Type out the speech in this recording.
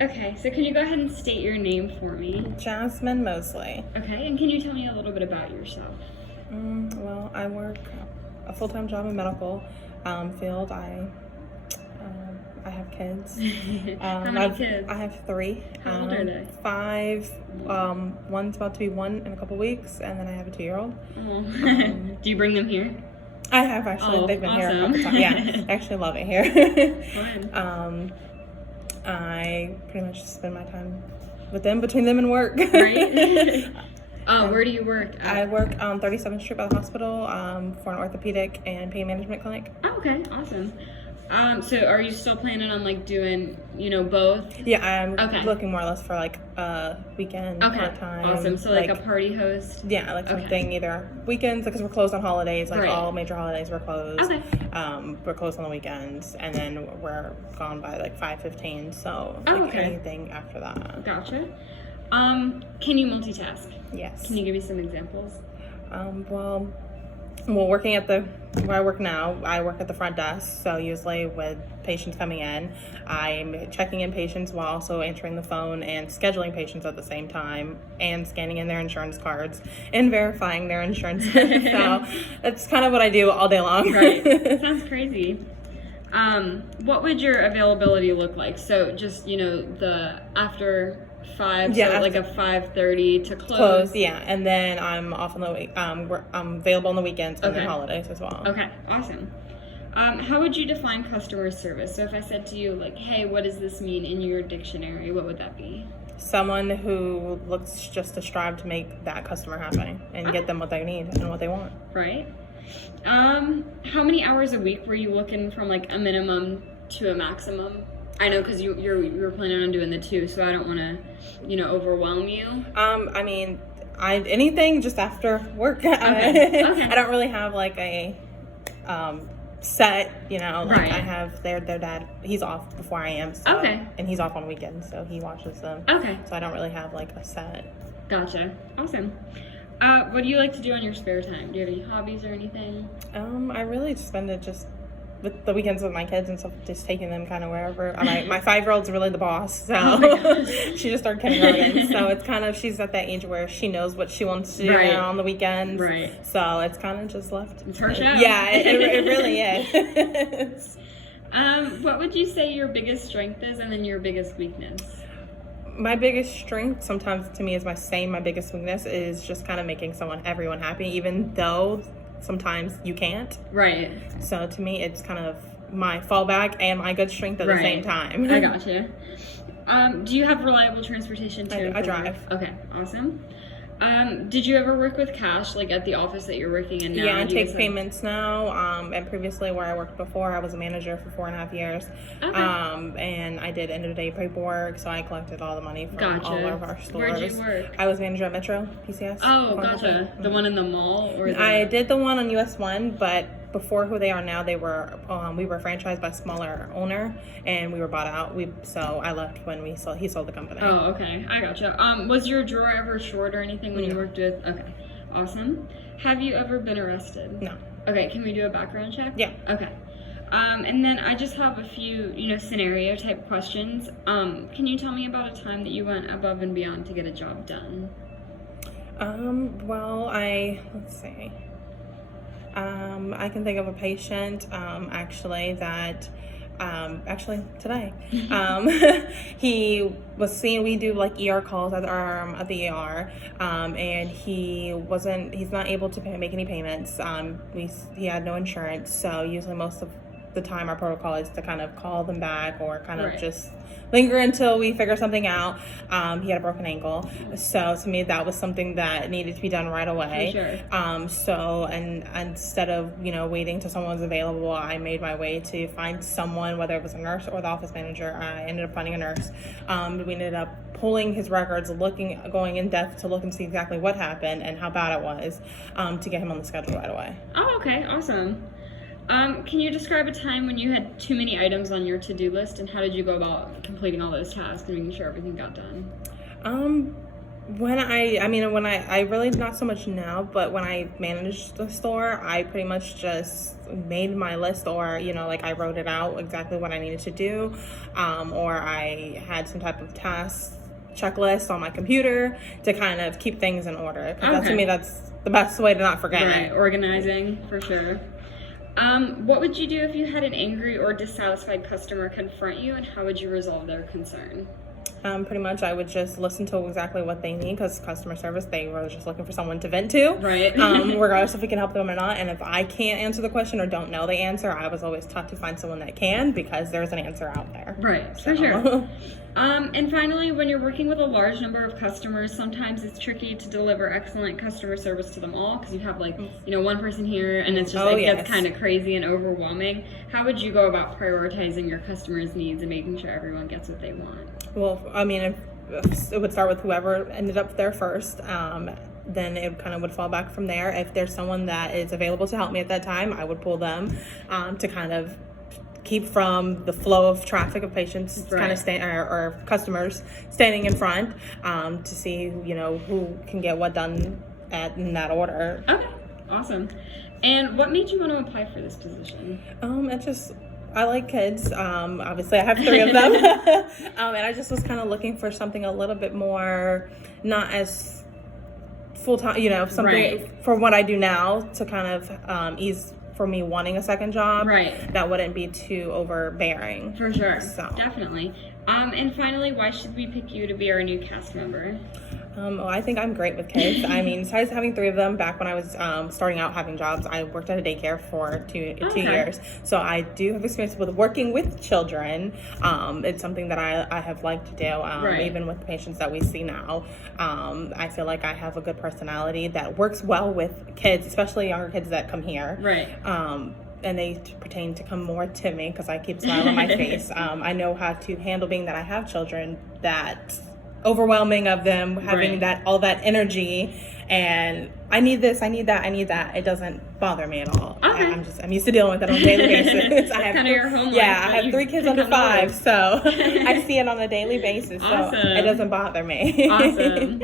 Okay, so can you go ahead and state your name for me? Jasmine Mosley. Okay, and can you tell me a little bit about yourself? Well, I work a full-time job in medical field. I have kids. How many kids? I have three. How old are they? 5. One's about to be 1 in a couple weeks, and then I have a 2-year-old. Oh. Do you bring them here? I have actually. Oh, They've been here a awesome. couple times. Yeah, I actually love it here. Fun. I pretty much spend my time with them, between them and work. Right? Where do you work at? I work on 37th Street by the hospital for an orthopedic and pain management clinic. Oh, okay, awesome. So are you still planning on like doing, both? Yeah, I'm Okay. looking more or less for like a weekend part-time. Awesome. So like a party host? Yeah, like something either weekends, because we're closed on holidays, like Right. all major holidays we're closed. Okay. We're closed on the weekends, and then we're gone by like 5:15. So Oh, like okay. anything after that. Gotcha. Can you multitask? Yes. Can you give me some examples? Well, working at where I work now, I work at the front desk. So usually with patients coming in, I'm checking in patients while also answering the phone and scheduling patients at the same time, and scanning in their insurance cards and verifying their insurance. So that's kind of what I do all day long. Right. Sounds crazy. What would your availability look like? So just, the after 5, Yeah, so like a 5:30 to close. Yeah, and then I'm off on the week. I'm available on the weekends and Okay. then holidays as well. Okay, awesome. How would you define customer service? So if I said to you, like, hey, what does this mean in your dictionary, what would that be? Someone who looks just to strive to make that customer happy and get them what they need and what they want. Right. How many hours a week were you looking from like a minimum to a maximum? I know because you're planning on doing the 2, so I don't want to, overwhelm you. I mean, anything just after work. Okay. I don't really have like a set, Right. I have their dad, he's off before I am, so, Okay. and he's off on weekends, so he watches them. Okay. So I don't really have like a set. Gotcha. Awesome. What do you like to do on your spare time? Do you have any hobbies or anything? I really spend it just with the weekends with my kids and stuff, just taking them kind of wherever. My 5-year-old's really the boss, so Oh my gosh. she just started kindergarten, so it's kind of, she's at that age where she knows what she wants to do Right. on the weekends. Right. So it's kind of just left. It's her show. Yeah, it really is. What would you say your biggest strength is, and then your biggest weakness? My biggest strength sometimes to me is my biggest weakness is just kind of making everyone happy, even though sometimes you can't. Right. So to me, it's kind of my fallback and my good strength at the same time. I gotcha. Do you have reliable transportation too? I drive. Okay, awesome. Did you ever work with cash, like at the office that you're working in now? Yeah, I Do you take guys payments now. And previously where I worked before, I was a manager for 4.5 years. Okay. And I did end of the day paperwork, so I collected all the money from all of our stores. Where'd you work? I was manager at Metro PCS. Oh, gotcha. The one in the mall, or I did the one on US 1, but before who they are now, they were we were franchised by a smaller owner, and we were bought out. So I left when he sold the company. Oh, okay. I gotcha. Was your drawer ever short or anything when you worked with? Okay, awesome. Have you ever been arrested? No. Okay, can we do a background check? Yeah. Okay. And then I just have a few, scenario type questions. Can you tell me about a time that you went above and beyond to get a job done? Well, let's see. I can think of a patient, actually today. He was seeing, we do like ER calls at the ER, and he's not able to make any payments. He had no insurance, so usually most of the time our protocol is to kind of call them back or kind of just linger until we figure something out. He had a broken ankle, so to me that was something that needed to be done right away. For sure. And instead of waiting till someone was available, I made my way to find someone, whether it was a nurse or the office manager. I ended up finding a nurse. We ended up pulling his records, going in depth to look and see exactly what happened and how bad it was, to get him on the schedule right away. Oh, okay, awesome. Can you describe a time when you had too many items on your to-do list, and how did you go about completing all those tasks and making sure everything got done? When I really not so much now, but when I managed the store, I pretty much just made my list, or, like I wrote it out exactly what I needed to do, or I had some type of task checklist on my computer to kind of keep things in order. Because that, to me, that's the best way to not forget. Right, organizing, for sure. What would you do if you had an angry or dissatisfied customer confront you, and how would you resolve their concern? Pretty much I would just listen to exactly what they need, because customer service, they were just looking for someone to vent to. Right. Regardless if we can help them or not. And if I can't answer the question or don't know the answer, I was always taught to find someone that can, because there's an answer out there. Right, for sure. And finally, when you're working with a large number of customers, sometimes it's tricky to deliver excellent customer service to them all, because you have one person here and it's just gets kind of crazy and overwhelming. How would you go about prioritizing your customers' needs and making sure everyone gets what they want? Well, if it would start with whoever ended up there first. Then it kind of would fall back from there. If there's someone that is available to help me at that time, I would pull them to kind of keep from the flow of traffic of patients, kind of or customers standing in front, to see who can get what done in that order. Okay, awesome. And what made you want to apply for this position? I like kids. Obviously, I have 3 of them, and I just was kind of looking for something a little bit more, not as full time. Something for what I do now to kind of ease for me wanting a second job. Right. That wouldn't be too overbearing. For sure. So. Definitely. And finally, why should we pick you to be our new cast member? Well, I think I'm great with kids. Besides having 3 of them, back when I was starting out having jobs, I worked at a daycare for two years. So I do have experience with working with children. It's something that I have liked to do, even with the patients that we see now. I feel like I have a good personality that works well with kids, especially younger kids that come here. Right. And they pertain to come more to me because I keep smiling on my face. I know how to handle being that I have children, that overwhelming of them having all that energy, and I need this, I need that, I need that. It doesn't bother me at all. Okay. I'm used to dealing with it on a daily basis. I have kind of your home life. I have 3 kids under 5, so I see it on a daily basis. Awesome. So it doesn't bother me. Awesome.